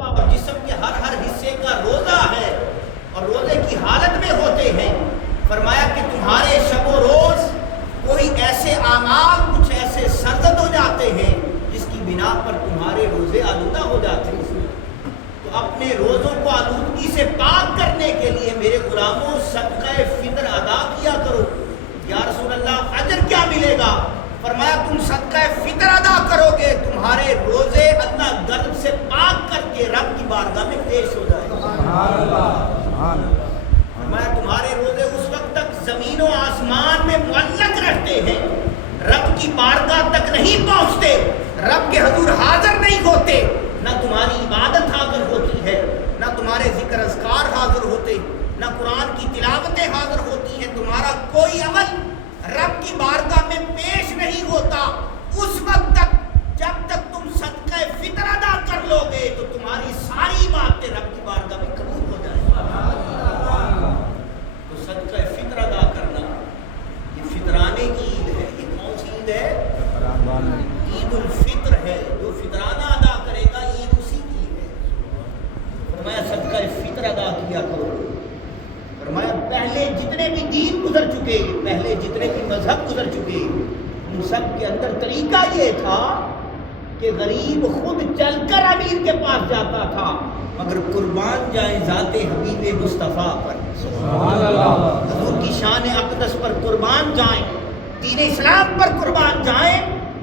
اور جسم کے ہر حصے کا روزہ ہے اور روزے کی حالت میں ہوتے ہیں. فرمایا کہ تمہارے شب و روز کوئی ایسے اعمال کچھ ایسے سرزد ہو جاتے ہیں جس کی بنا پر تمہارے روزے آلودہ ہو جاتے ہیں. تو اپنے روزوں کو آلودگی سے پاک کرنے کے لیے میرے غلاموں صدقہ فطر ادا کیا کرو. یا رسول اللہ اجر کیا ملے گا؟ فرمایا تم صدقہ فطر ادا کرو گے تمہارے روزے اللہ غضب سے پاک کر کے رب کی بارگاہ میں پیش ہو جائے گا. فرمایا تمہارے روزے اس وقت تک زمین و آسمان میں معلق رہتے ہیں، رب کی بارگاہ تک نہیں پہنچتے، رب کے حضور حاضر نہیں ہوتے. نہ تمہاری عبادت حاضر ہوتی ہے، نہ تمہارے ذکر اذکار حاضر ہوتے، نہ قرآن کی تلاوتیں حاضر ہوتی ہیں. تمہارا کوئی عمل رب کی بارگاہ میں پیش نہیں ہوتا اس وقت تک جب تک تم صدقہ فطر ادا کر لو گے تو تمہاری ساری باتیں رب کی بارگاہ میں قبول ہو جائیں. تو صدقہ فطر ادا کرنا یہ فطرانے کی عید ہے. یہ کون سی عید ہے؟ عید الفطر ہے. جو فطرانہ ادا کرے گا عید اسی کی ہے. فرمایا صدقہ فطر ادا کیا کرو. فرمایا پہلے جتنے بھی دین گزر چکے، پہلے جتنے بھی مذہب گزر چکے، ان سب کے اندر طریقہ یہ تھا کہ غریب خود چل کر امیر کے پاس جاتا تھا مگر قربان جائیں ذات حبیب مصطفیٰ پر. سبحان اللہ. حضور کی شان اقدس پر قربان جائیں، دین اسلام پر قربان جائیں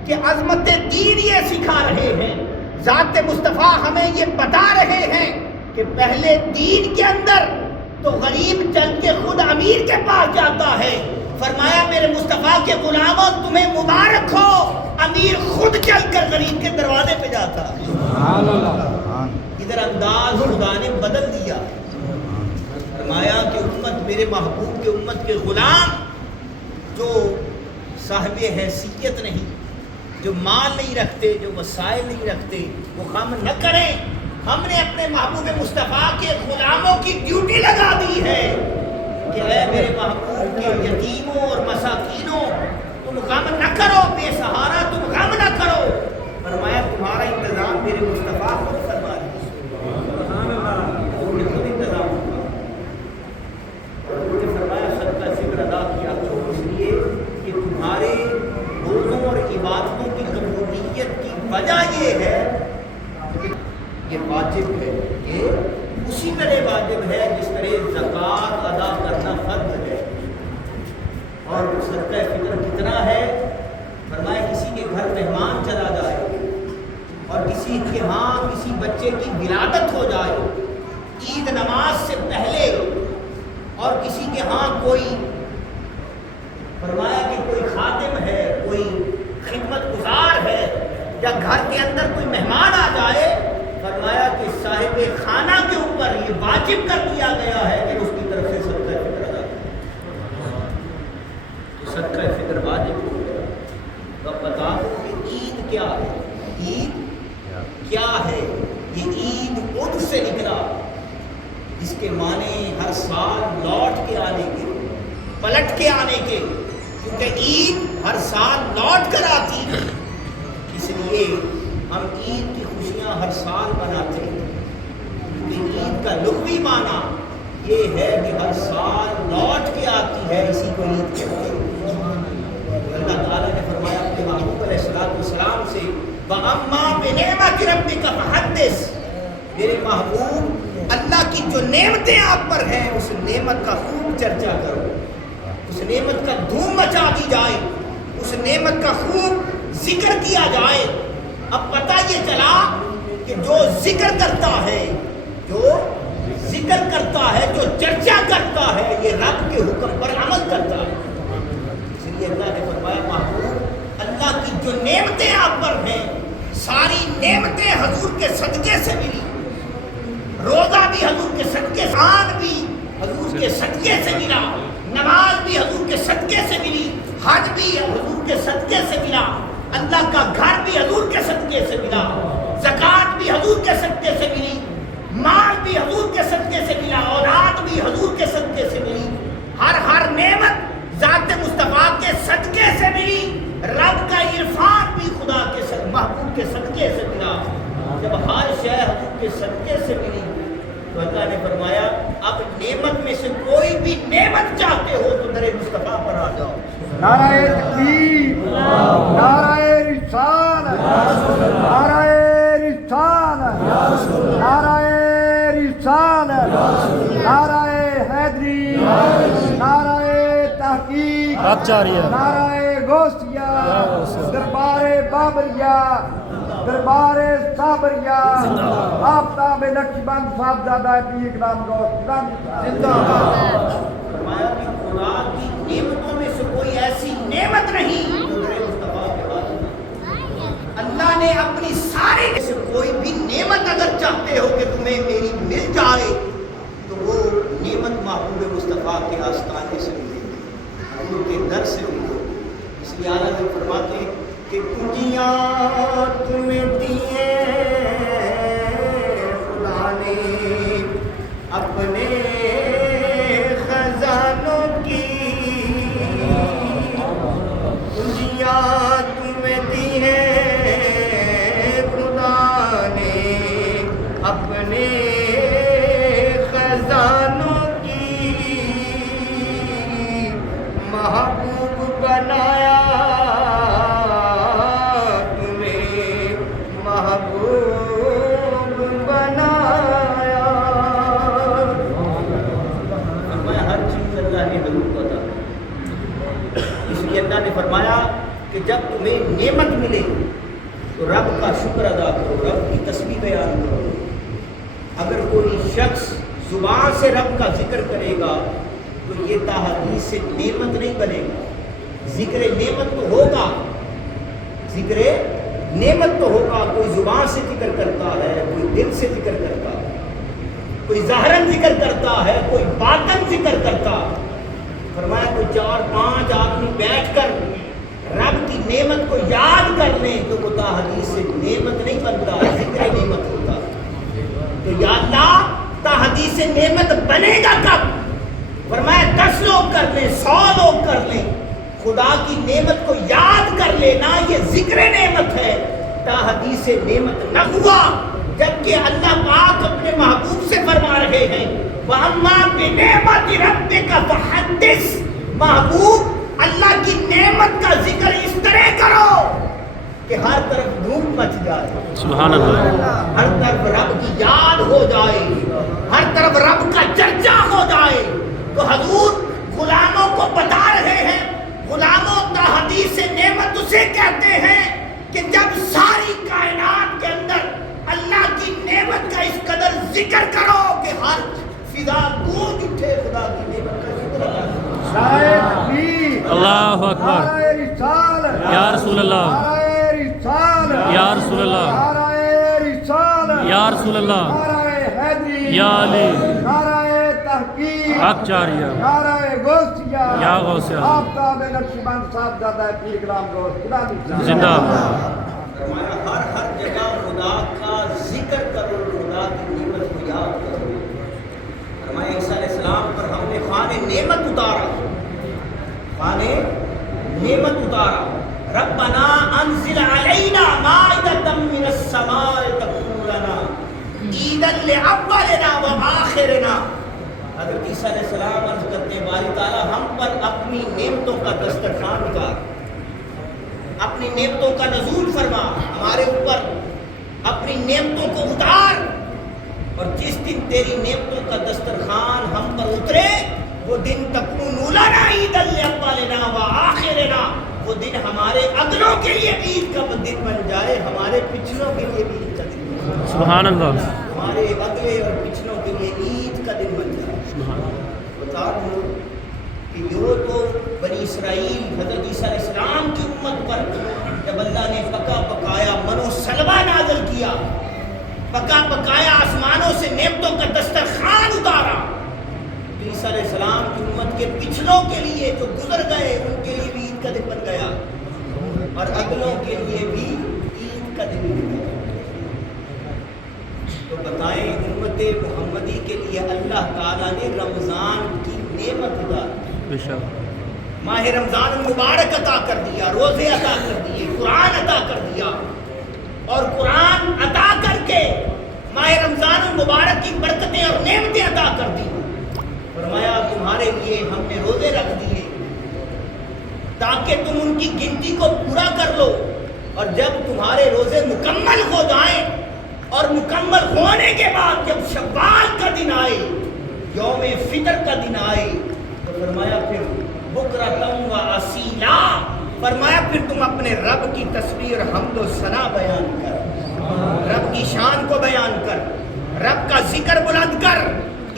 کہ عظمت دین یہ سکھا رہے ہیں. ذات مصطفیٰ ہمیں یہ بتا رہے ہیں کہ پہلے دین کے اندر تو غریب چل کے خود امیر کے پاس جاتا ہے. فرمایا میرے مصطفیٰ کے غلاموں تمہیں مبارک ہو، امیر خود چل کر غریب کے دروازے پہ جاتا ہے. ادھر انداز خدا نے بدل دیا. فرمایا کہ امت میرے محبوب کے امت کے غلام جو صاحب حیثیت نہیں، جو مال نہیں رکھتے، جو وسائل نہیں رکھتے، وہ غم نہ کریں. ہم نے اپنے محبوب مصطفیٰ کے غلاموں کی ڈیوٹی لگا دی ہے کہ اے میرے محبوب کے یتیموں اور مساکینوں تم غم نہ کرو، بے سہارا تم غم نہ کرو. فرمایا تمہارا انتظام میرے مصطفیٰ خود فرما رہے خود انتظام ہوگا. فرمایا صدقہ فطر ادا کیا کرو اس لیے کہ تمہارے روزوں اور عبادتوں کی قبولیت کی وجہ یہ ہے یہ واجب ہے. یہ اسی طرح واجب ہے جس طرح زکوٰۃ ادا کرنا فرض ہے. اور صدقہ فطر کتنا ہے؟ فرمایا کسی کے گھر مہمان چلا جائے اور کسی کے ہاں کسی بچے کی ولادت ہو جائے عید نماز سے پہلے، اور کسی کے ہاں کوئی فرمایا کہ کوئی خادم ہے، کوئی خدمت گزار ہے، یا گھر کے اندر کوئی مہمان آ جائے، فرمایا کہ صاحب خانہ کے اوپر یہ واجب کر دیا گیا ہے کہ اس کی طرف سے صدقہ فطر ادا کرے. تو صدقہ فطر واجب ہو گیا. تو اب بتا دو کہ عید کیا ہے؟ عید کیا ہے؟ یہ عید ان سے نکلا جس کے معنی ہر سال لوٹ کے آنے کے، پلٹ کے آنے کے، کیونکہ عید ہر سال لوٹ کر آتی ہے. اس لیے ہم عید کی خوشیاں ہر سال مناتے ہیں. کیونکہ عید کا لغوی معنی یہ ہے کہ ہر سال لوٹ کے آتی ہے، اسی کو عید کہتے ہیں. اللہ تعالیٰ نے فرمایا اپنے محبوب علیہ السلام سے وَأَمَّا بِنِعْمَةِ رَبِّكَ فَحَدِّثْ. میرے محبوب اللہ کی جو نعمتیں آپ پر ہیں اس نعمت کا خوب چرچا کرو، اس نعمت کا دھوم مچا دی جائے، اس نعمت کا خوب ذکر کیا جائے. اب پتہ یہ چلا کہ جو ذکر کرتا ہے، جو ذکر کرتا ہے، جو چرچا کرتا ہے، یہ رب کے حکم پر عمل کرتا ہے. اس لیے اللہ نے فرمایا محبوب اللہ کی جو نعمتیں آپ پر ہیں ساری نعمتیں حضور کے صدقے سے ملی. روزہ بھی حضور کے صدقے، آن بھی حضور کے صدقے سے ملا، نماز بھی حضور کے صدقے سے ملی، حج بھی حضور کے صدقے سے ملا، اللہ کا گھر بھی حضور کے صدقے سے ملا، زکوٰۃ بھی حضور کے صدقے سے ملی، مال بھی حضور کے صدقے سے ملا، اولاد بھی حضور کے صدقے سے ملی. ہر نعمت ذات مصطفیٰ کے صدقے سے ملی. رب کا عرفان بھی خدا کے محبوب کے صدقے سے ملا. جب ہر شے کے صدقے سے ملی. تو اللہ نے فرمایا اب نعمت میں سے کوئی بھی نعمت چاہتے ہو تو در مصطفیٰ پر آ جاؤ. نعرہ تکبیر، نعرہ رسالت، نعرہ رسالت، نعرہ رسالت، نعرہ حیدری، نعرہ تحقیق، نعرہ غوثیہ، دربار بابریہ، دربار صابریہ، آفتاب نقشبند صاحبزادہ پیر اکرام غوث زندہ باد. فرمایا کہ خدا کی نعمتوں میں سے کوئی ایسی نعمت نہیں جو در مصطفیٰ کے پاس نہیں. اللہ نے اپنی ساری میں سے کوئی بھی نعمت اگر چاہتے ہو کہ تمہیں میری مل جائے تو وہ نعمت محبوب مصطفیٰ کے آستانے سے ملے گی، حضور کے در سے ملے گی. اس لیے اعلیٰ حضرت فرماتے ہیں کہ کنجیاں تمہیں دی ہیں خدا نے اپنے خزانوں کی، کنجیاں تمہیں دی ہیں خدا نے اپنے خزانوں کی، محبوب بنایا تمہیں، محبوب بنایا. ہر چیز اللہ نے حضور کو عطا کی. اس لیے اللہ نے فرمایا کہ جب تمہیں نعمت ملے تو رب کا شکر ادا کرو، رب کی تسبیح بیان کرو. اگر کوئی شخص زبان سے رب کا ذکر کرے گا تو یہ تحدید سے نعمت نہیں بنے گا. ذکر نعمت تو ہوگا، ذکر نعمت تو ہوگا. کوئی زبان سے ذکر کرتا ہے، کوئی دل سے ذکر کرتا ہے، کوئی ظاہراً ذکر کرتا ہے، کوئی باطن ذکر کرتا. فرمایا کوئی 4-5 آدمی بیٹھ کر رب کی نعمت کو یاد کر لیں تو وہ تحدید سے نعمت نہیں بنتا، ذکر نعمت ہوتا. تو یا اللہ تحدید سے نعمت بنے گا کب؟ فرمایا 10 لوگ کر لیں، 100 لوگ کر لیں، خدا کی نعمت کو یاد کر لینا یہ ذکر نعمت ہے. تحدید سے نعمت نہ ہوا جبکہ اللہ پاک اپنے محبوب سے فرما رہے ہیں وَأَمَّا بِنِعْمَةِ رَبِّكَ فَحَدِّثْ. محبوب اللہ کی نعمت کا ذکر اس طرح کرو کہ ہر طرف دھوم مچ جائے، سبحان اللہ، ہر طرف رب کی یاد ہو جائے، ہر طرف رب کا چرچا ہو جائے. تو حضور غلاموں کو بتا رہے ہیں غلاموں تحدید سے نعمت اسے کہتے ہیں کہ جب ساری کائنات کے اندر اللہ کی نعمت کا اس قدر ذکر کرو کہ ہر فضا گونج اٹھے خدا کی نعمت کا ذکر ادا کرو. نعرہ تکبیر، اللہ اکبر، نعرہ رسالت، یا رسول اللہ، نعرہ رسالت، یا رسول اللہ، نعرہ رسالت، یا رسول اللہ، نعرہ حیدری، یا علی، نعرہ تحقیق، حق جاریہ، نعرہ غوثیہ، یا غوثیہ، آفتاب نقشبند صاحبزادہ پیر اکرام غوث زندہ باد. فرمایا ہر جگہ خدا کا ذکر کرو، خدا کی نعمت کو یاد کرو. فرمایا عیسیٰ علیہ السلام پر ہم نے خوان نعمت اتارا، خوان نعمت اتارا. ربنا انزل علینا مائدۃ من السماء تکون لنا عیدا لاولنا وآخرنا. حضرت عیسیٰ علیہ السلام عرض کرتے ہیں باری تعالیٰ ہم پر اپنی نعمتوں کا دسترخوان اتار، اپنی نعمتوں کا نزول فرما، ہمارے اوپر اپنی نعمتوں کو اتار. اور جس دن تیری نعمتوں کا دسترخوان ہم پر اترے وہ دن تکون لنا عیدا لاولنا وآخرنا، وہ دن ہمارے اگلوں کے لیے عید کا دن بن جائے، ہمارے پچھلوں کے لیے بھی عید کا دن بن جائے. سبحان اللہ، ہمارے اگلے اور پچھلوں کے لیے عید کا دن بن جائے. بتا دوں کہ یہ تو بنی اسرائیل حضرت عیسیٰ علیہ السلام کی امت پر جب اللہ نے پکا پکایا منو سلوہ نازل کیا، پکا پکایا آسمانوں سے نعمتوں کا دسترخوان اتارا، تو عیسیٰ علیہ السلام کی امت کے پچھلوں کے لیے جو گزر گئے ان کے لیے بھی عید کا دن بن گیا اور اگلوں کے لیے بھی عید کا دن بن گیا. تو بتائیں امت محمدی کے لیے اللہ تعالیٰ نے رمضان کی نعمت اتاری، ماہ رمضان المبارک عطا کر دیا، روزے عطا کر دیے، قرآن عطا کر دیا. اور قرآن عطا کر کے ماہ رمضان المبارک کی برکتیں اور نعمتیں عطا کر دی. فرمایا تمہارے لیے ہم نے روزے رکھ دیے تاکہ تم ان کی گنتی کو پورا کر لو، اور جب تمہارے روزے مکمل ہو جائیں اور مکمل ہونے کے بعد جب شوال کا دن آئے، یوم فطر کا دن آئے، تو فرمایا پھر بکرۃ و اصیلا، فرمایا پھر تم اپنے رب کی تسبیح اور حمد و ثنا بیان کر، رب کی شان کو بیان کر، رب کا ذکر بلند کر،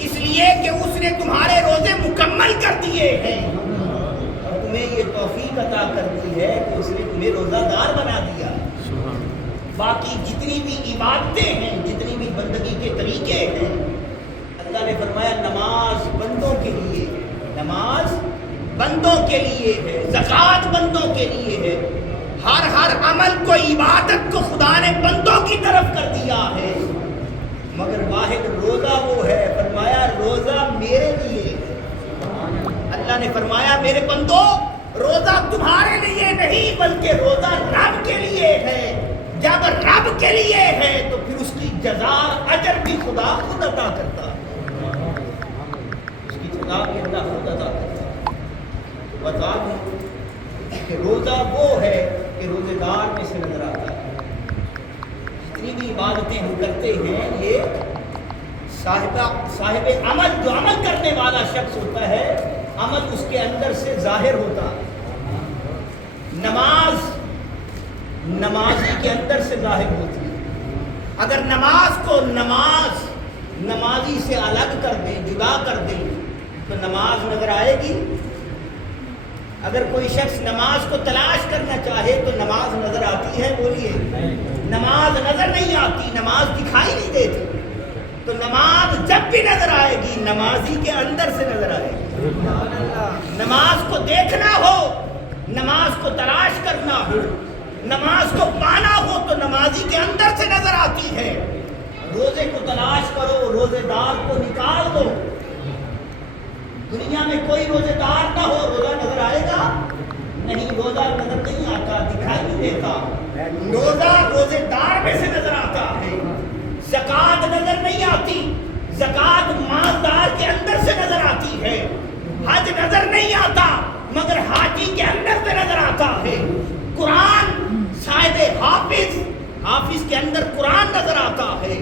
اس لیے کہ اس نے تمہارے روزے مکمل کر دیے ہیں اور تمہیں یہ توفیق عطا کر دی ہے کہ اس نے تمہیں روزہ دار بنا دیا. باقی جتنی بھی عبادتیں ہیں، جتنی بھی بندگی کے طریقے ہیں، اللہ نے فرمایا نماز بندوں کے لیے، نماز بندوں کے لیے ہے، زکوٰۃ بندوں کے لیے ہے، ہر عمل کو، عبادت کو خدا نے بندوں کی طرف کر دیا ہے، مگر واحد روزہ وہ ہے، فرمایا روزہ میرے لیے ہے. اللہ نے فرمایا میرے بندو روزہ تمہارے لیے نہیں بلکہ روزہ رب کے لیے ہے. جب رب کے لیے ہے تو پھر اس کی جزا اجر بھی خدا خود عطا کرتا ہے، اس کی جزا بھی اللہ خود عطا کرتا ہے. بتا دوں کہ روزہ وہ ہے کہ روزے دار میں سے نظر آتا ہے. جتنی بھی عبادتیں ہم کرتے ہیں یہ صاحب عمل، جو عمل کرنے والا شخص ہوتا ہے، عمل اس کے اندر سے ظاہر ہوتا ہے. نماز نمازی کے اندر سے ظاہر ہوتی ہے. اگر نماز کو نمازی سے الگ کر دیں، جدا کر دیں تو نماز نظر آئے گی. اگر کوئی شخص نماز کو تلاش کرنا چاہے تو نماز نظر آتی ہے؟ بولیے. نماز نظر نہیں آتی، نماز دکھائی نہیں دیتی. تو نماز جب بھی نظر آئے گی نمازی کے اندر سے نظر آئے گی. نماز کو دیکھنا ہو، نماز کو تلاش کرنا ہو، نماز کو پانا ہو تو نمازی کے اندر سے نظر آتی ہے. روزے کو تلاش کرو، روزے دار کو نکال دو. دنیا میں کوئی روزے دار نہ ہو، روزہ نظر آئے گا نہیں. روزہ نظر نہیں آتا، دکھائی نہیں دیتا. روزہ روزے دار میں سے نظر آتا ہے. زکوٰۃ نظر نہیں آتی، زکوٰۃ مالدار کے اندر سے نظر آتی ہے. حج نظر نہیں آتا مگر حاجی کے اندر سے نظر آتا ہے. قرآن صاحب حافظ کے اندر قرآن نظر آتا ہے.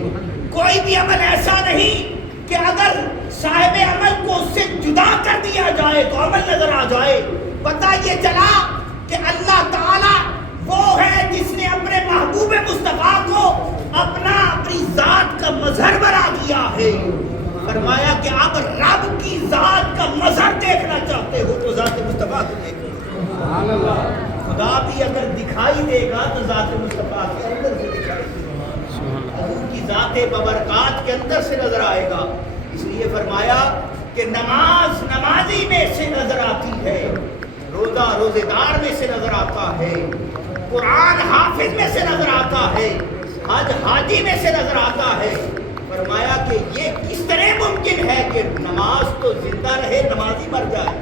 کوئی بھی عمل ایسا نہیں کہ اگر صاحب عمل کو اس سے جدا کر دیا جائے تو عمل نظر آ جائے. پتہ یہ چلا کہ اللہ تعالی وہ ہے جس نے اپنے محبوب مصطفیٰ کو اپنی ذات کا مظہر بنا دیا ہے. فرمایا کہ آپ رب کی ذات کا مظہر دیکھنا چاہتے ہو تو ذات مصطفیٰ کو دیکھو. خدا بھی اگر دکھائی دے گا تو ذات مصطفیٰ کے اندر سے دکھائی دے گا، حضور کی ذات ببرکات کے اندر سے نظر آئے گا. اس لیے فرمایا کہ نماز نمازی میں سے نظر آتی ہے، روزہ روزے دار میں سے نظر آتا ہے، قرآن حافظ میں سے نظر آتا ہے، حج حاجی میں سے نظر آتا ہے. فرمایا کہ یہ کس طرح ممکن ہے کہ نماز تو زندہ رہے نمازی مر جائے.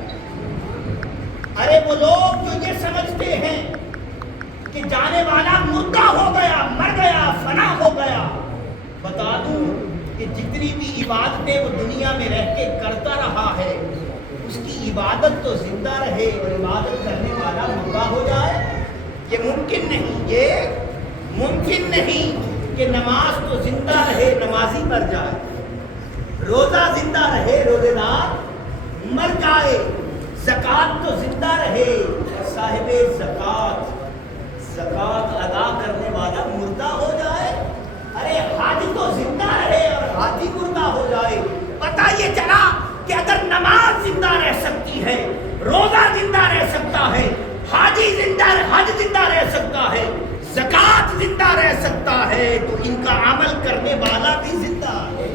ارے وہ لوگ جو یہ سمجھتے ہیں کہ جانے والا مردہ ہو گیا، مر گیا، فنا ہو گیا، بتا دوں کہ جتنی بھی عبادتیں وہ دنیا میں رہ کے کرتا رہا ہے اس کی عبادت تو زندہ رہے اور عبادت کرنے والا مردہ ہو جائے. یہ ممکن نہیں، یہ ممکن نہیں کہ نماز تو زندہ رہے نمازی مر جائے، روزہ زندہ رہے روزے دار مر جائے، زکوٰۃ تو زندہ رہے صاحب زکوٰۃ ادا کرنے والا مردہ ہو جائے. ارے حج تو زندہ رہے اور حاجی مردہ ہو جائے. پتہ یہ چلا کہ اگر نماز زندہ رہ سکتی ہے، روزہ زندہ رہ سکتا ہے، حج زندہ رہ سکتا ہے، زکوٰۃ زندہ رہ سکتا ہے تو ان کا عمل کرنے والا بھی زندہ ہے.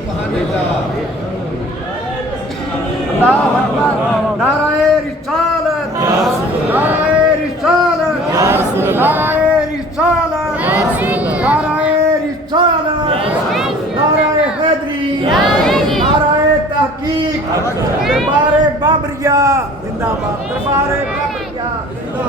اللہ اکبر. نعرہ رسالت، نعرہ رسالت، نعرہ رسالت، نعرہ رسالت، نعرہ حیدری، نعرہ تحقیق. دربار بابریہ زندہ باد، دربار بابریہ زندہ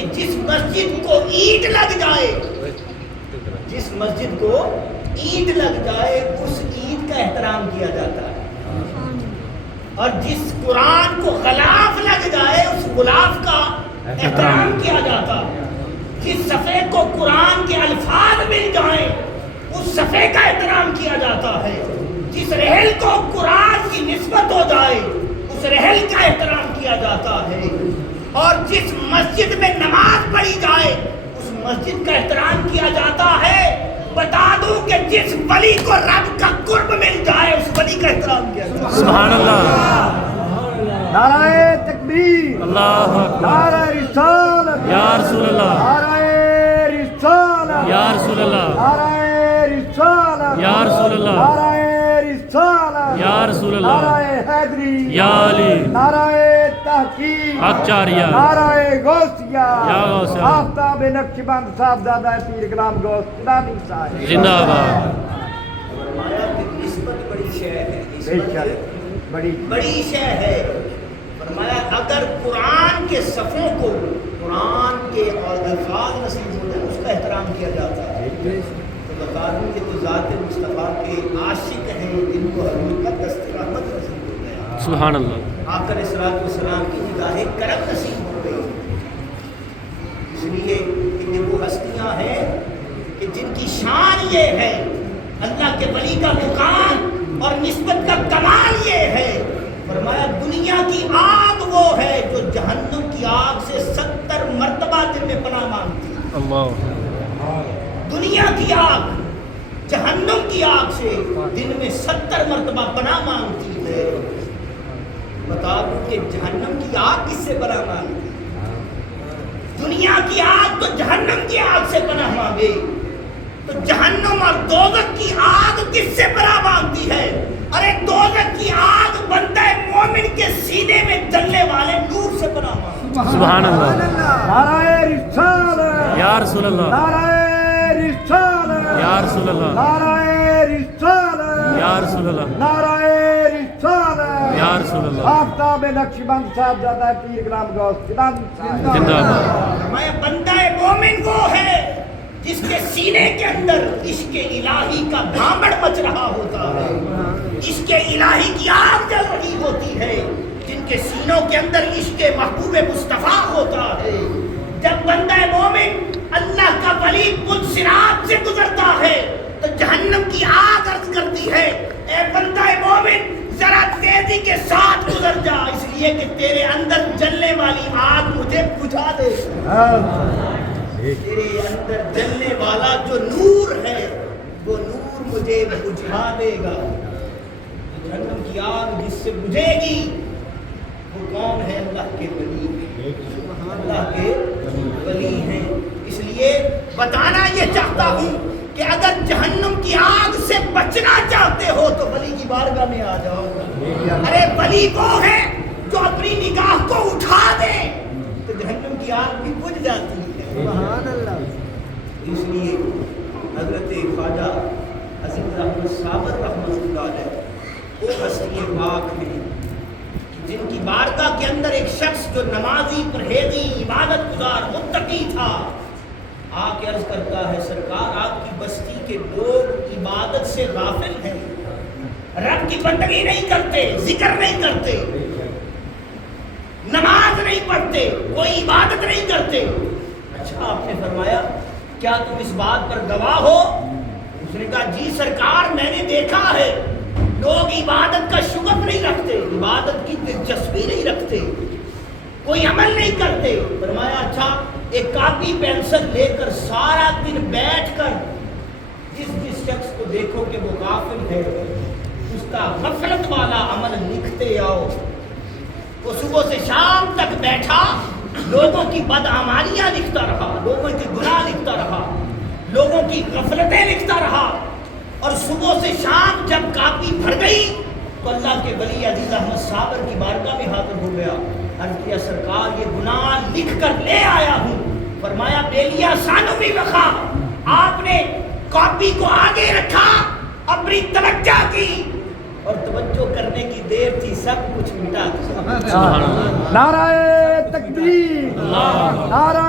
کہ جس مسجد کو اینٹ لگ جائے، جس مسجد کو اینٹ لگ جائے اس اینٹ کا احترام کیا جاتا ہے، اور جس قرآن کو غلاف لگ جائے اس غلاف کا احترام کیا جاتا ہے، جس صفحے کو قرآن کے الفاظ مل جائیں اس صفحے کا احترام کیا جاتا ہے، جس رحل کو قرآن کی نسبت ہو جائے اس رحل کا احترام کیا جاتا ہے، اور جس مسجد میں نماز پڑھی جائے اس مسجد کا احترام کیا جاتا ہے۔ بتا دوں کہ جس ولی کو رب کا قرب مل جائے اس ولی کا احترام کیا جاتا ہے۔ سبحان اللہ، نعرہ تکبیر، اللہ اکبر، نعرہ رسالت، یا رسول اللہ، نعرہ رسالت، یا رسول اللہ، نعرہ رسالت، یا رسول اللہ، نعرہ رسالت، یا رسول اللہ، نعرہ حیدری، یا علی، نعرہ تحقیق، اچاریہ، نعرہ غوثیہ، یا غوثیہ، آفتاب نقشبند صاحب زادہ پیر غلام غوث خدانی صاحب زندہ آباد۔ فرمایا کہ نسبت بڑی شے ہے، بے نسبت شک بڑی شے ہے۔ فرمایا اگر قرآن کے صفوں کو قرآن کے اور الفاظ نصیب ہوتے ہیں اس کا احترام کیا جاتا ہے، تو بتا دوں کہ تو ذات مصطفیٰ کے عاشق ہیں جن کو حضور کا دست رحمت نصیب ہو گیا، سبحان اللہ، آقا علیہ الصلوۃ والسلام کی نگاہ کرم نصیب ہو گئی۔ اس لیے کہ یہ وہ ہستیاں ہیں کہ جن کی شان یہ ہے، اللہ کے ولی کا مقام اور نسبت کا کمال یہ ہے۔ فرمایا دنیا کی آگ وہ ہے جو جہنم کی آگ سے 70 مرتبہ دن میں پناہ مانگتی ہے۔ اللہ، دنیا کی آگ جہنم کی آگ سے دن میں 70 مرتبہ پناہ مانگتی ہے۔ بتا دوں کہ جہنم کی آگ کس سے پناہ مانگتی ہے؟ دنیا کی آگ تو جہنم کی آگ سے پناہ مانگے، تو جہنم اور دوزخ کی آگ کس سے پناہ مانگتی ہے؟ ارے دوزخ کی آگ بندہ مومن کے سینے میں جلنے والے نور سے پناہ مانگتی۔ سبحان اللہ، نعرہ رسالت، یا رسول اللہ، نعرہ رسالت، یا رسول اللہ، نعرہ رسالت، یا رسول اللہ، نعرہ رسالت، یا رسول اللہ، آفتاب نقشبند صاحب زادہ پیر غلام غوث خدانی صاحب زندہ آباد۔ میں بندہ مومن وہ ہے جس کے سینے کے اندر عشق الہی کا دھامڑ مچ رہا ہوتا ہے، عشق الہی کی آگ جل رہی ہوتی ہے، جن کے سینوں کے اندر عشق محبوب مصطفیٰ ہوتا ہے۔ جب بندہ مومن اللہ کا ولی پل صراط سے گزرتا ہے تو جہنم کی آگ عرض کرتی ہے اے بندہ مومن ذرا تیزی کے ساتھ گزر جا، اس لیے کہ تیرے اندر جلنے والی آگ مجھے بجھا دے۔ تیرے اندر جلنے والا جو نور ہے وہ نور مجھے بجھا دے گا۔ جہنم کی آگ جس سے بجھے گی وہ کون ہے؟ اللہ کے ولی، اللہ کے ولی ہیں۔ اس لیے بتانا یہ چاہتا ہوں کہ اگر جہنم کی آگ سے بچنا چاہتے ہو تو ولی کی بارگاہ میں آ جاؤ۔ ارے ولی وہ ہے جو اپنی نگاہ کو اٹھا دے تو جہنم کی آگ بھی بجھ جاتی ہے۔ سبحان اللہ۔ اس لیے حضرت خواجہ عزیز احمد صابر رحمۃ اللہ علیہ وہ ہستی پاک ہیں جن کی بارگاہ کے اندر ایک شخص جو نمازی، پرہیزی، عبادت گزار، متقی تھا، آ کے عرض کرتا ہے سرکار آپ کی بستی کے لوگ عبادت سے غافل ہیں، رب کی بندگی نہیں کرتے، ذکر نہیں کرتے، نماز نہیں پڑھتے، کوئی عبادت نہیں کرتے۔ اچھا آپ نے فرمایا کیا تم اس بات پر گواہ ہو؟ اس نے کہا جی سرکار میں نے دیکھا ہے لوگ عبادت کا شغف نہیں رکھتے، عبادت کی دلچسپی نہیں رکھتے، کوئی عمل نہیں کرتے۔ فرمایا اچھا ایک کاپی پینسل لے کر سارا دن بیٹھ کر جس شخص کو دیکھو کہ وہ غافل ہے اس کا غفلت والا عمل لکھتے آؤ۔ وہ صبح سے شام تک بیٹھا، لوگوں کی بدعمالیاں لکھتا رہا، لوگوں کے گناہ لکھتا رہا، لوگوں کی غفلتیں لکھتا رہا، اور صبح سے شام جب کاپی بھر گئی تو اللہ کے ولی عزیز احمد صابر کی بارگاہ میں حاضر ہو گیا۔ عرض کیا سرکار یہ گناہ لکھ کر لے آیا ہوں۔ فرمایا بیلیا سانو بھی وقا، آپ نے کاپی کو آگے رکھا، اپنی توجہ کی، اور توجہ کرنے کی دیر تھی سب کچھ مٹا دیا۔ نعرہ تکبیر، نعرہ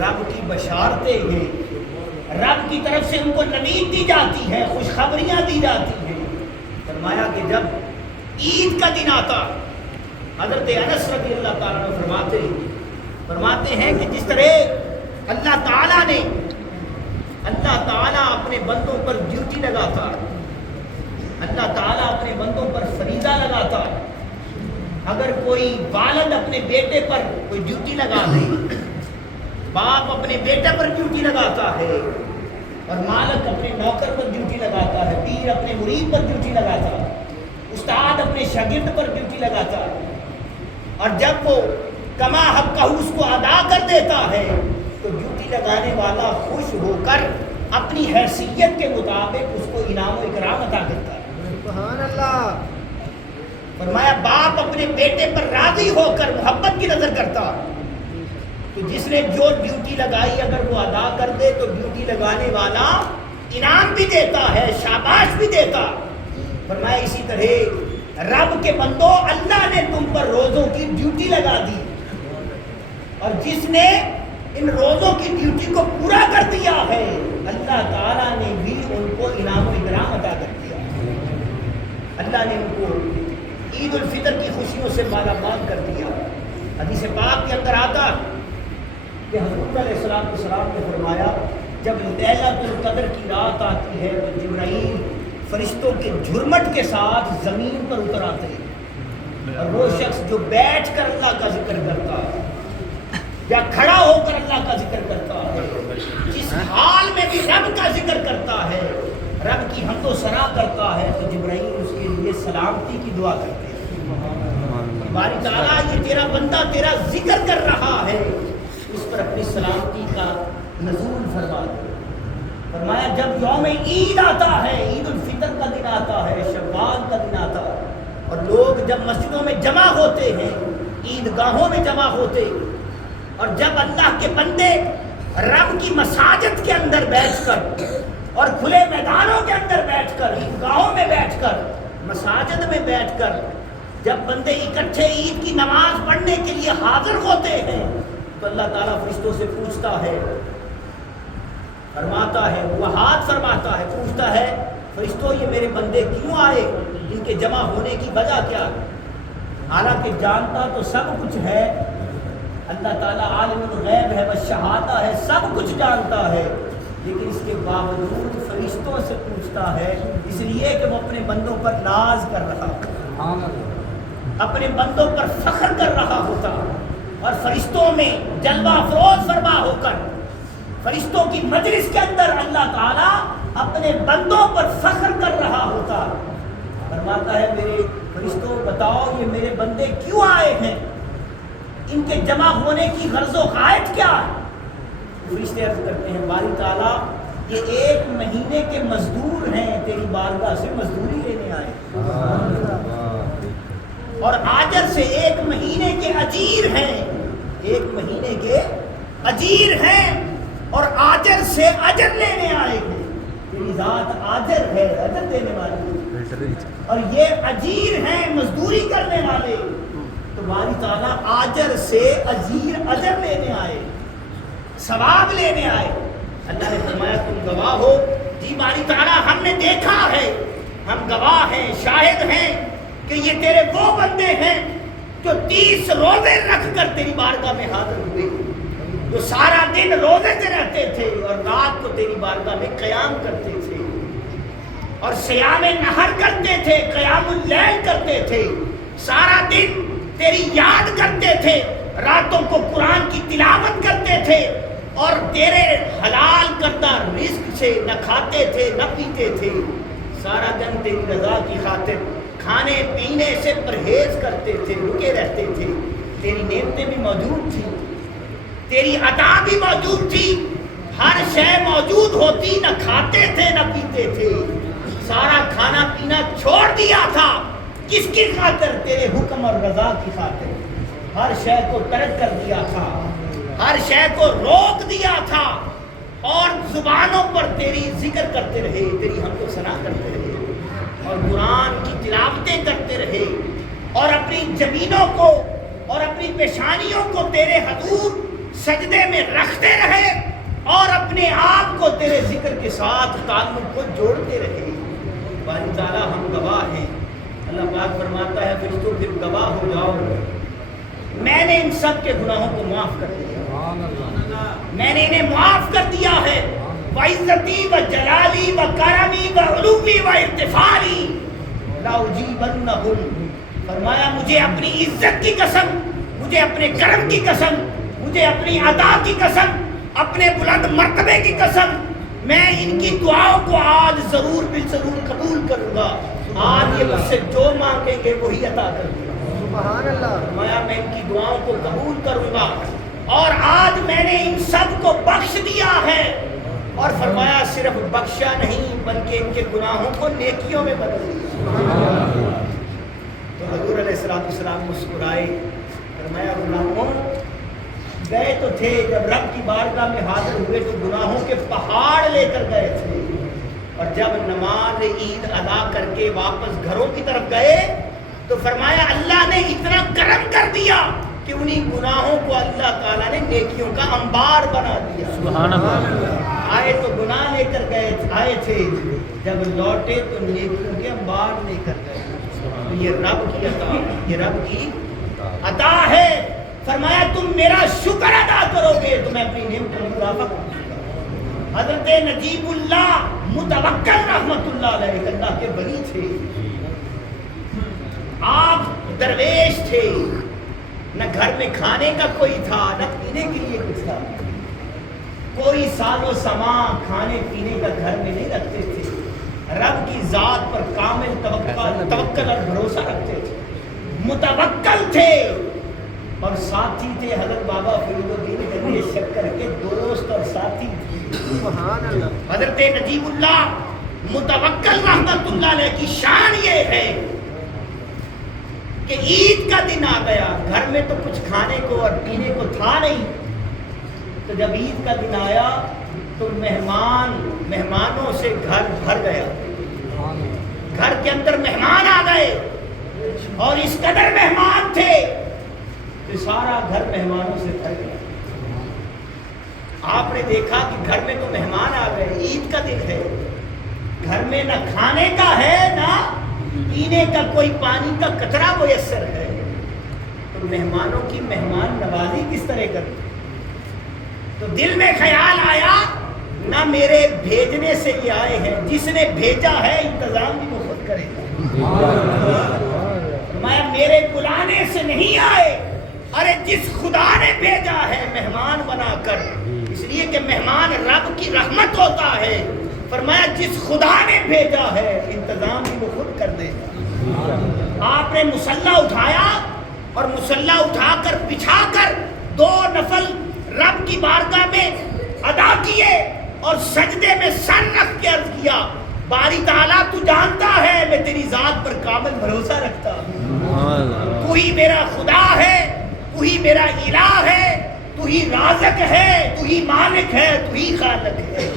رب کی بشارتیں ہیں، رب کی طرف سے ان کو نوید دی جاتی ہے، خوشخبریاں دی جاتی ہیں۔ فرمایا کہ جب عید کا دن آتا، حضرت انس رضی اللہ تعالیٰ عنہ فرماتے ہیں کہ جس طرح اللہ تعالیٰ اپنے بندوں پر ڈیوٹی لگاتا، اللہ تعالیٰ اپنے بندوں پر فریضہ لگاتا، اگر کوئی والد اپنے بیٹے پر کوئی ڈیوٹی لگا دے، باپ اپنے بیٹے پر ڈیوٹی لگاتا ہے، اور مالک اپنے نوکر پر ڈیوٹی لگاتا ہے، پیر اپنے مرید پر ڈیوٹی لگاتا ہے، استاد اپنے شاگرد پر ڈیوٹی لگاتا ہے، اور جب وہ کما حق اس کو ادا کر دیتا ہے تو ڈیوٹی لگانے والا خوش ہو کر اپنی حیثیت کے مطابق اس کو انعام و اکرام عطا کرتا ہے۔ سبحان اللہ۔ فرمایا باپ اپنے بیٹے پر راضی ہو کر محبت کی نظر کرتا، تو جس نے جو ڈیوٹی لگائی اگر وہ ادا کر دے تو ڈیوٹی لگانے والا انعام بھی دیتا ہے، شاباش بھی دیتا۔ فرمایا اسی طرح رب کے بندو، اللہ نے تم پر روزوں کی ڈیوٹی لگا دی، اور جس نے ان روزوں کی ڈیوٹی کو پورا کر دیا ہے اللہ تعالیٰ نے بھی ان کو انعام و اکرام عطا کر دیا۔ اللہ نے ان کو عید الفطر کی خوشیوں سے مالا مال کر دیا۔ حدیث پاک کے اندر آتا کہ حضور علیہ السلام نے فرمایا جب لیلۃ القدر کی رات آتی ہے تو جبرائیل فرشتوں کے جھرمٹ کے ساتھ زمین پر اتر آتے ہیں، اور وہ شخص جو بیٹھ کر اللہ کا ذکر کرتا ہے یا کھڑا ہو کر اللہ کا ذکر کرتا ہے، جس حال میں بھی رب کا ذکر کرتا ہے، رب کی حمد و ثنا کرتا ہے، تو جبرائیل اس کے لیے سلامتی کی دعا کرتے ہیں۔ باری تعالیٰ یہ تیرا بندہ تیرا ذکر کر رہا ہے، اس پر اپنی سلامتی کا نزول فرما دے۔ فرمایا جب یوم عید آتا ہے، عید الفطر کا دن آتا ہے، شوال کا دن آتا ہے، اور لوگ جب مسجدوں میں جمع ہوتے ہیں، عیدگاہوں میں جمع ہوتے، اور جب اللہ کے بندے رب کی مساجد کے اندر بیٹھ کر اور کھلے میدانوں کے اندر بیٹھ کر، عیدگاہوں میں بیٹھ کر، مساجد میں بیٹھ کر جب بندے اکٹھے عید کی نماز پڑھنے کے لیے حاضر ہوتے ہیں تو اللہ تعالیٰ فرشتوں سے پوچھتا ہے، فرماتا ہے، وہ ہاتھ فرماتا ہے، پوچھتا ہے فرشتوں یہ میرے بندے کیوں آئے، ان کے جمع ہونے کی وجہ کیا؟ حالانکہ جانتا تو سب کچھ ہے، اللہ تعالیٰ عالم الغیب ہے، والشہادہ ہے، سب کچھ جانتا ہے، لیکن اس کے باوجود فرشتوں سے پوچھتا ہے، اس لیے کہ وہ اپنے بندوں پر ناز کر رہا ہوتا، اپنے بندوں پر فخر کر رہا ہوتا، اور فرشتوں میں جلوہ افروز فرما ہو کر فرشتوں کی مجلس کے اندر اللہ تعالیٰ اپنے بندوں پر فخر کر رہا ہوتا۔ فرماتا ہے میرے فرشتوں بتاؤ یہ میرے بندے کیوں آئے ہیں، ان کے جمع ہونے کی غرض و غایت کیا ہے؟ فرشتے عرض کرتے ہیں باری تعالیٰ یہ 1 مہینے کے مزدور ہیں، تیری بارگاہ سے مزدوری لینے آئے، اور آجر سے 1 مہینے کے اجیر ہیں، 1 مہینے کے اجیر ہیں، اور آجر سے اجر لینے آئے ہیں، تیری ذات آجر ہے، اجر دینے والی، اور یہ اجیر ہیں مزدوری کرنے والے، تو باری تعالیٰ آجر سے اجر لینے آئے، ثواب لینے آئے۔ اللہ نے فرمایا تم گواہ ہو؟ جی باری تعالیٰ ہم نے دیکھا ہے، ہم گواہ ہیں، شاہد ہیں کہ یہ تیرے وہ بندے ہیں جو 30 روزے رکھ کر تیری بارگاہ میں حاضر ہوئے، جو سارا دن روزے سے رہتے تھے اور رات کو تیری بارگاہ میں قیام کرتے تھے، اور صیام نہر کرتے تھے، قیام اللیل کرتے تھے، سارا دن تیری یاد کرتے تھے، راتوں کو قرآن کی تلاوت کرتے تھے، اور تیرے حلال کردہ رزق سے نہ کھاتے تھے نہ پیتے تھے، سارا دن تیری رضا کی خاطر کھانے پینے سے پرہیز کرتے تھے، رکے رہتے تھے، تیری نعمتیں بھی موجود تھیں، تیری عطا بھی موجود تھی، ہر شے موجود ہوتی، نہ کھاتے تھے نہ پیتے تھے، سارا کھانا پینا چھوڑ دیا تھا، کس کی خاطر؟ تیرے حکم اور رضا کی خاطر، ہر شے کو ترک کر دیا تھا، ہر شے کو روک دیا تھا، اور زبانوں پر تیری ذکر کرتے رہے، تیری حمد و ثنا کرتے رہے، اور قرآن کی تلاوتیں کرتے رہے، اور اپنی زمینوں کو اور اپنی پیشانیوں کو تیرے حضور سجدے میں رکھتے رہے اور اپنے آپ کو تیرے ذکر کے ساتھ تعلق کو جوڑتے رہے۔ باری تعالیٰ ہم گواہ ہیں، اللہ پاک فرماتا ہے پھر تو گواہ ہو جاؤ، میں نے ان سب کے گناہوں کو معاف کر دیا، میں نے انہیں معاف کر دیا ہے۔ وعزتی و جلالی و کرمی و علوی و ارتفاعی لاجیبنہم، فرمایا مجھے اپنی عزت کی قسم، مجھے اپنے کرم کی قسم، مجھے اپنی عطا کی قسم، اپنے بلند مرتبے کی قسم، میں ان کی دعاؤں کو آج ضرور بالضرور قبول کروں گا۔ آج یہ مجھ سے جو مانگیں گے وہی عطا کروں گا۔ سبحان اللہ، فرمایا میں ان کی دعاؤں کو قبول کروں گا اور آج میں نے ان سب کو بخش دیا ہے، اور فرمایا صرف بخشا نہیں بلکہ ان کے گناہوں کو نیکیوں میں بدل دیا۔ تو حضور علیہ السلام مسکرائے، فرمایا غلاموں گئے تو تھے، جب رب کی بارگاہ میں حاضر ہوئے تو گناہوں کے پہاڑ لے کر گئے تھے، اور جب نماز عید ادا کر کے واپس گھروں کی طرف گئے تو فرمایا اللہ نے اتنا کرم کر دیا کہ انہی گناہوں کو اللہ تعالیٰ نے نیکیوں کا انبار بنا دیا۔ سبحان اللہ۔ آئے تو گناہ لے کر آئے تھے، جب لوٹے تو نیکیوں کے انبار لے کر گئے۔ یہ رب کی عطا، یہ رب کی عطا ہے۔ فرمایا تم میرا شکر ادا کرو گے تو میں اپنی نعمتوں میں اضافہ کروں گا۔ حضرت نجیب اللہ متوکل رحمت اللہ علیہ اللہ کے ولی تھے، آپ درویش تھے، نہ گھر میں کھانے کا کوئی تھا نہ پینے کے لیے کچھ تھا، کوئی سال و سامان کھانے پینے کا گھر میں نہیں رکھتے تھے، رب کی ذات پر کامل توکل اور بھروسہ رکھتے تھے، متوکل تھے، اور ساتھی تھے حضرت بابا فرید الدین گنج شکر کے دوست اور ساتھی تھے۔ سبحان اللہ۔ حضرت نجیب اللہ متوکل رحمت اللہ علیہ کی شان یہ ہے کہ عید کا دن آ گیا، گھر میں تو کچھ کھانے کو اور پینے کو تھا نہیں، تو جب عید کا دن آیا تو مہمانوں سے گھر بھر گیا، گھر کے اندر مہمان آ گئے اور اس قدر مہمان تھے کہ سارا گھر مہمانوں سے بھر گیا۔ آپ نے دیکھا کہ گھر میں تو مہمان آ گئے، عید کا دن ہے، گھر میں نہ کھانے کا ہے نہ پینے کا کوئی پانی کا قطرہ میسر ہے، تو مہمانوں کی مہمان نوازی کس طرح کریں؟ تو دل میں خیال آیا نہ میرے بھیجنے سے یہ آئے ہیں، جس نے بھیجا ہے انتظام بھی وہ خود کرے گا، میں میرے بلانے سے نہیں آئے، ارے جس خدا نے بھیجا ہے مہمان بنا کر، اس لیے کہ مہمان رب کی رحمت ہوتا ہے، فرمایا جس خدا نے بھیجا ہے انتظام بھی وہ خود کر دے گا۔ آپ نے مصلی اٹھایا اور مصلی اٹھا کر بچھا کر 2 نفل رب کی بارگاہ میں ادا کیے اور سجدے میں سر رکھ کے عرض کیا باری تعالیٰ تو جانتا ہے میں تیری ذات پر کامل بھروسہ رکھتا ہوں، تو ہی میرا خدا ہے، تو ہی میرا الہ ہے، تو ہی رازق ہے، تو ہی مالک ہے، تو ہی خالق ہے،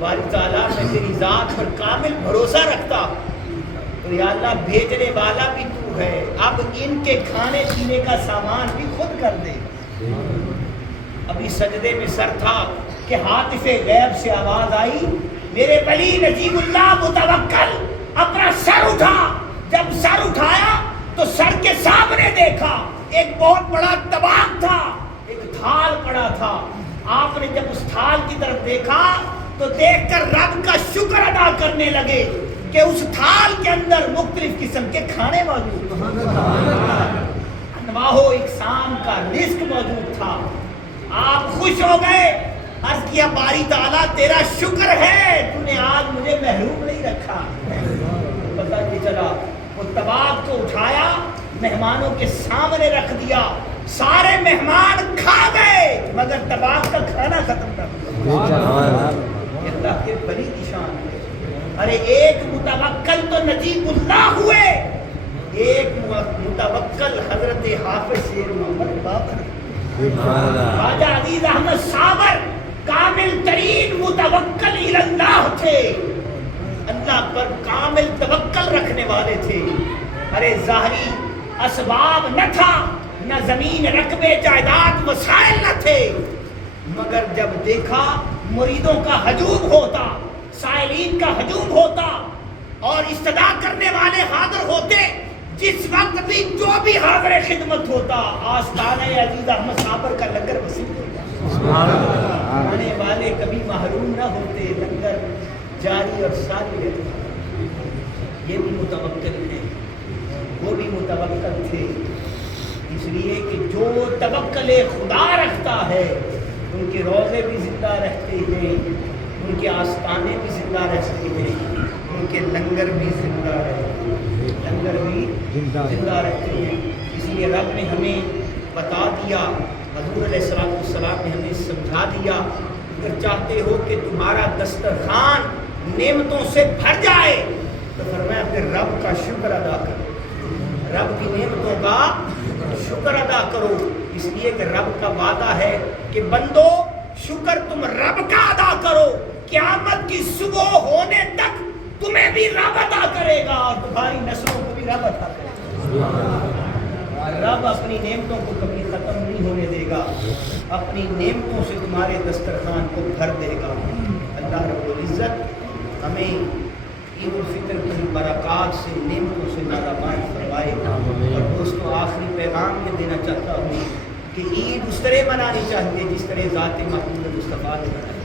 باری تعالیٰ میں تیری ذات پر کامل بھروسہ رکھتا، تو یا اللہ بھیجنے والا بھی تو ہے، اب ان کے کھانے پینے کا سامان بھی خود کر دے۔ ابھی سجدے میں سر تھا کہ ہاتف غیب سے آواز آئی، میرے ولی نجیب اللہ متوکل اپنا سر اٹھا، جب سر اٹھایا تو سر کے سامنے دیکھا ایک بہت بڑا طباق تھا، ایک تھال پڑا تھا، آپ نے جب اس تھال کی طرف دیکھا تو دیکھ کر رب کا شکر ادا کرنے لگے کہ اس تھال کے اندر مختلف قسم کے کھانے موجود تھے، انواع و اقسام کا رزق موجود تھا۔ آپ خوش ہو گئے، عرض کیا باری تعالیٰ تیرا شکر ہے تو نے آج مجھے محروم نہیں رکھا۔ پتہ نہیں چلا، وہ طباق کو اٹھایا مہمانوں کے سامنے رکھ دیا، سارے مہمان کھا گئے مگر طباق کا کھانا ختم نہ ہوا۔ اللہ کے بڑی کی شان ہے۔ ارے ایک متوکل تو نجیب اللہ ہوئے، ایک متوکل حضرت حافظ شیر محمد بابر، خواجہ عزیز احمد صابر کامل ترین متوکل اللہ تھے، اللہ پر کامل توکل رکھنے والے تھے۔ ارے ظاہری اسباب نہ تھا نہ زمین رقبے جائیداد وسائل نہ تھے، مگر جب دیکھا مریدوں کا ہجوم ہوتا، سائلین کا ہجوم ہوتا اور استدعا کرنے والے حاضر ہوتے، جس وقت بھی جو بھی حاضر خدمت ہوتا، آستانہ عزیز احمد صابر کا لنگر وسیع ہوتا، آنے والے کبھی محروم نہ ہوتے، لنگر جاری اور ساری رہتا۔ یہ بھی متوکل ہیں، وہ بھی متوکل تھے، اس لیے کہ جو توکل خدا رکھتا ہے ان کے روزے بھی زندہ رہتے ہیں، ان کے آستانے بھی زندہ رہتے ہیں، ان کے لنگر بھی زندہ رہتے ہیں، لنگر بھی زندہ رہتے ہیں۔ اس لیے رب نے ہمیں بتا دیا، حضور علیہ السلام نے ہمیں سمجھا دیا، اگر چاہتے ہو کہ تمہارا دسترخوان نعمتوں سے بھر جائے تو فرمایا پھر رب کا شکر ادا کرو، رب کی نعمتوں کا شکر ادا کرو، اس لیے کہ رب کا وعدہ ہے کہ بندو شکر تم رب کا ادا کرو، قیامت کی صبح ہونے تک تمہیں بھی رب عطا کرے گا اور تمہاری نسلوں کو بھی رب عطا کرے گا۔ رب اپنی نعمتوں کو کبھی ختم نہیں ہونے دے گا، اپنی نعمتوں سے تمہارے دسترخوان کو بھر دے گا۔ اللہ رب العزت ہمیں عید الفطر کی برکات سے، نعمتوں سے نالامال فرمائے۔ اور دوستو آخری پیغام یہ دینا چاہتا ہوں کہ عید اس طرح منانی چاہیے جس طرح ذات محمود مصطفیٰ نے منائی۔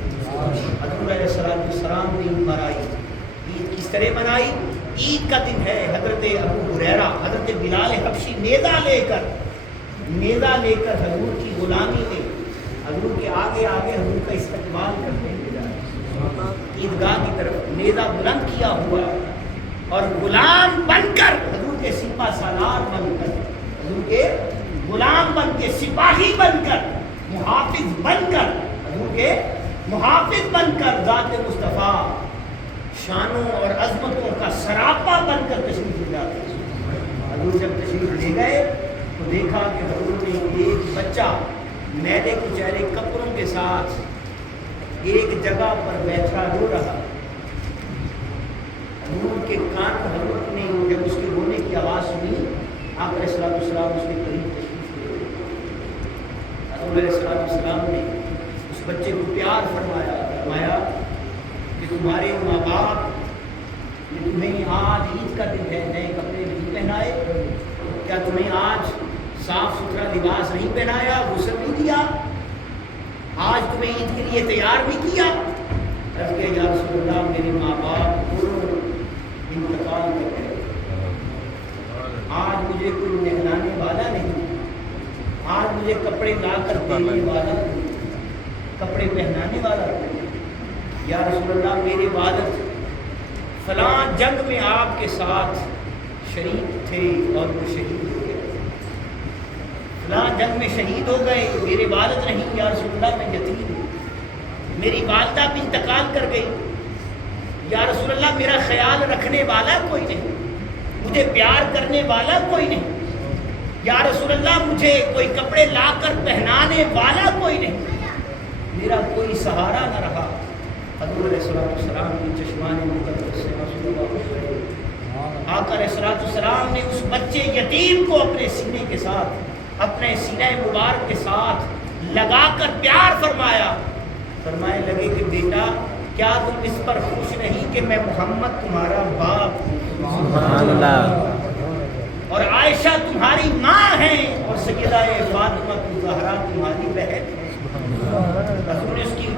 حضور علیہ السلام نے عید منائی، عید کس طرح منائی؟ عید کا دن ہے، حضرت ابو ہریرہ، حضرت بلال حبشی نیزہ لے کر حضور کی غلامی میں حضور کے آگے حضور کا استقبال کرتے ہوئے جا رہے ہیں، عیدگاہ کی طرف نیزہ بلند کیا ہوا اور غلام بن کر حضور کے سپہ سالار بن کر، حضور کے غلام بن کے، سپاہی بن کر، محافظ بن کر، حضور کے محافظ بن کر ذات مصطفیٰ شانوں اور عظمتوں کا سراپا بن کر تشریف لے جاتے ہیں۔ حضور جب تشریف لے گئے تو دیکھا کہ حضور نے ایک بچہ میلے کچیلے کپڑوں کے ساتھ ایک جگہ پر بیٹھا رو رہا۔ حضور کے کان حضرت نے جب اس کے رونے کی آواز سنی، آپ علیہ السلام اس کے قریب تشریف لے گئے۔ حضور علیہ السلام نے اس بچے کو پیار فرمایا کہ تمہارے ماں باپ نے تمہیں آج عید کا دن ہے نئے کپڑے نہیں پہنائے، کیا تمہیں آج صاف ستھرا لباس نہیں پہنایا، غسل نہیں دیا، آج تمہیں عید کے لیے تیار نہیں کیا؟ عرض کیا یا رسول اللہ میرے ماں باپ دونوں انتقال کر گئے، آج مجھے کوئی نہلانے والا نہیں، آج مجھے کپڑے لا کر دینے والا نہیں، کپڑے پہنانے والا نہیں۔ یا رسول اللہ میرے والد فلاں جنگ میں آپ کے ساتھ شریک تھے اور وہ شہید ہو گئے، فلاں جنگ میں شہید ہو گئے، میرے والد نہیں، یا رسول اللہ میں یتیم ہوں، میری والدہ بھی انتقال کر گئی، یا رسول اللہ میرا خیال رکھنے والا کوئی نہیں، مجھے پیار کرنے والا کوئی نہیں، یا رسول اللہ مجھے کوئی کپڑے لا کر پہنانے والا کوئی نہیں، میرا کوئی سہارا نہ رہا۔ حضور علیہ السلام کی چشمان مقدس سے آقا علیہ السلام نے اس بچے یتیم کو اپنے سینے کے ساتھ، اپنے سینہ مبارک کے ساتھ لگا کر پیار فرمائے لگے کہ بیٹا کیا تم اس پر خوش نہیں کہ میں محمد تمہارا باپ ہوں اور عائشہ تمہاری ماں ہے اور سیدہ فاطمہ الزہرا تمہاری بہن ہے۔ حضور نے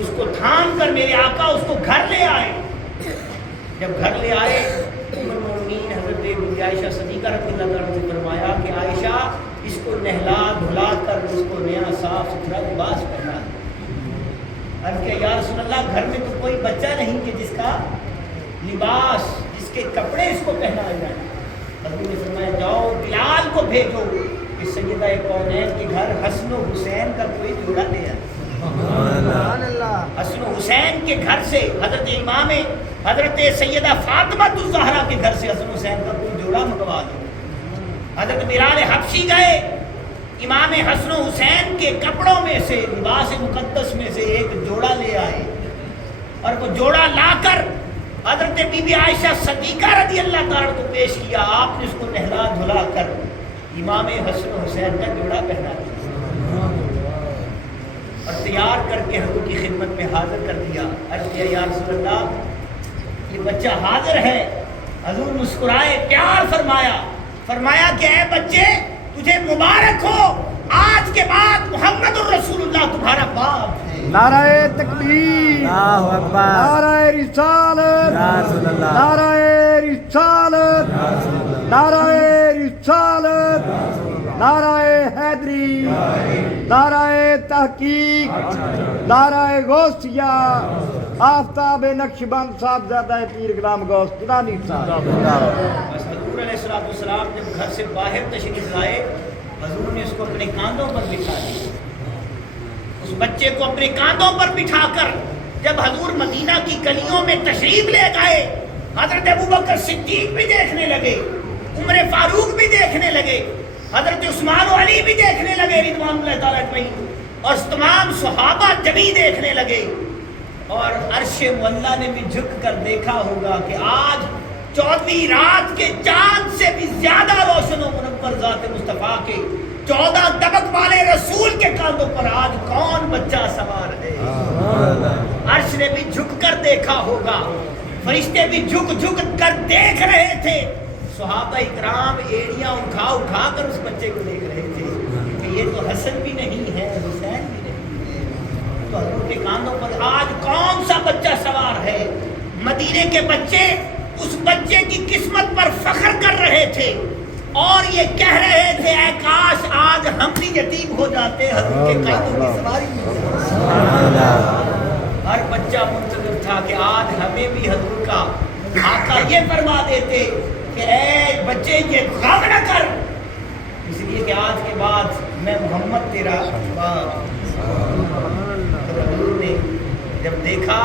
اس کو تھام کر میرے آقا اس کو گھر لے آئے۔ جب گھر لے آئے ام المؤمنین حضرت عائشہ صدیقہ رضی اللہ عنہا نے فرمایا کہ عائشہ اس کو نہلا دھلا کر اس کو نیا صاف ستھرا لباس پہنا دے۔ عرض کیا یا رسول اللہ گھر میں تو کوئی بچہ نہیں کہ جس کا لباس، جس کے کپڑے اس کو پہنائے جائیں۔ حضور نے فرمایا جاؤ بلال کو بھیجو کہ سیدہ کونین کے گھر حسن و حسین کا کوئی جوڑا لے آئے۔ حسن و حسین کے گھر سے حضرت سیدہ فاطمہ الزہرا کے گھر سے حسن حسین کا کوئی جوڑا منگوا دو۔ حضرت بلال حبشی گئے، امام حسن و حسین کے کپڑوں میں سے، لباس مقدس میں سے ایک جوڑا لے آئے اور وہ جوڑا لا کر حضرت بی بی عائشہ صدیقہ رضی اللہ تعالیٰ کو پیش کیا۔ آپ نے اس کو نہلا دھلا کر امام حسن و حسین کا جوڑا پہنا دیا اور تیار کر کے حضور کی خدمت میں حاضر کر دیا. عرض کیا یا رسول اللہ یہ بچہ حاضر ہے. حضور مسکرائے، پیار فرمایا کہ اے بچے تجھے مبارک ہو، آج کے بعد محمد الرسول اللہ تمہارا باپ ہے. نعرہ تکبیر، اللہ اکبر، نعرہ رسالت، یا رسول اللہ، نعرہ رسالت، نعرہ رسالت، نعرہ حیدری، نعرہ تحقیق، نعرہ غوثیہ، آفتاب نقشبند صاحبزادہ پیر غلام غوث گیلانی صاحب. بس حضور علیہ السلام جب گھر سے باہر تشریف لائے، حضور نے اس کو اپنے کاندھوں پر بٹھا دیا. اس بچے کو اپنے کاندھوں پر بٹھا کر جب حضور مدینہ کی گلیوں میں تشریف لے گئے، حضرت ابوبکر صدیق بھی دیکھنے لگے، عمر فاروق بھی دیکھنے لگے، حضرت عثمان و علی بھی دیکھنے لگے رضوان اللہ تعالیٰ اجمعین، اور تمام صحابہ جمی دیکھنے لگے. اور عرش مولا نے بھی جھک کر دیکھا ہوگا کہ آج 14ویں رات کے چاند سے بھی زیادہ روشن و منور ذات مصطفیٰ کے 14 طبق والے رسول کے کاندھوں پر آج کون بچہ سوار ہے. عرش نے بھی جھک کر دیکھا ہوگا، فرشتے بھی جھک جھک کر دیکھ رہے تھے، صحابہ اکرام ایڑیاں اٹھا کر اس بچے کو دیکھ رہے تھے کہ یہ تو حسن بھی نہیں ہے، حسین بھی نہیں ہے. تو حضور کے کاندھوں پر آج کون سا بچہ سوار ہے. مدینے کے بچے اس بچے کی قسمت پر فخر کر رہے تھے اور یہ کہہ رہے تھے اے کاش آج ہم بھی یتیم ہو جاتے، حضور کے کاندھوں کی سواری مل جاتی. ہر بچہ منتظر تھا کہ آج ہمیں بھی حضور کا آقا یہ فرما دیتے کہ اے بچے یہ غم نہ کر، اس لیے کہ آج کے بعد میں محمد تیرا باپ. حضور نے جب دیکھا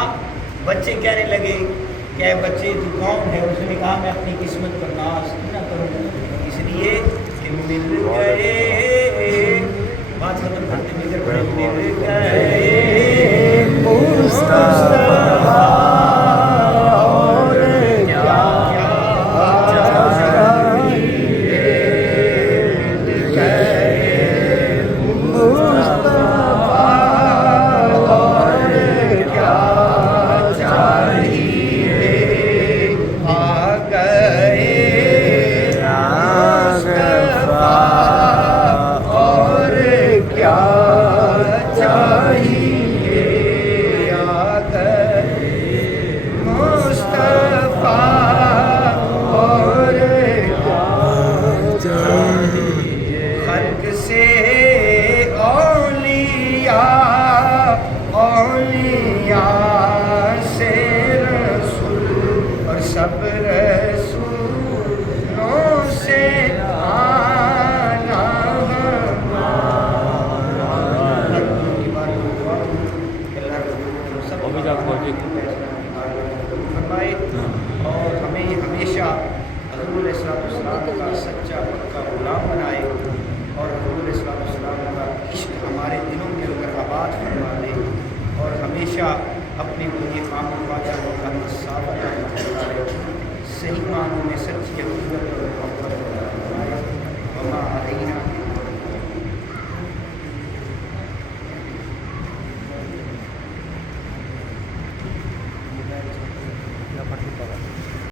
بچے کہنے لگے کہ اے بچے تو کون ہے، اس نے کہا میں اپنی قسمت پر ناز نہ کروں، اس لیے کہ مل گئے، بات ختم کرتے مگر بڑے مل گئے مصطفیٰ اور کیا اور ہمیں ہمیشہ حضور علیہ السلام کا سچا پکا غلام بنائے اور حضور علیہ السلام کا عشق ہمارے دلوں کے اندر آباد فرما دے اور ہمیشہ اپنے لیے خام خواجہ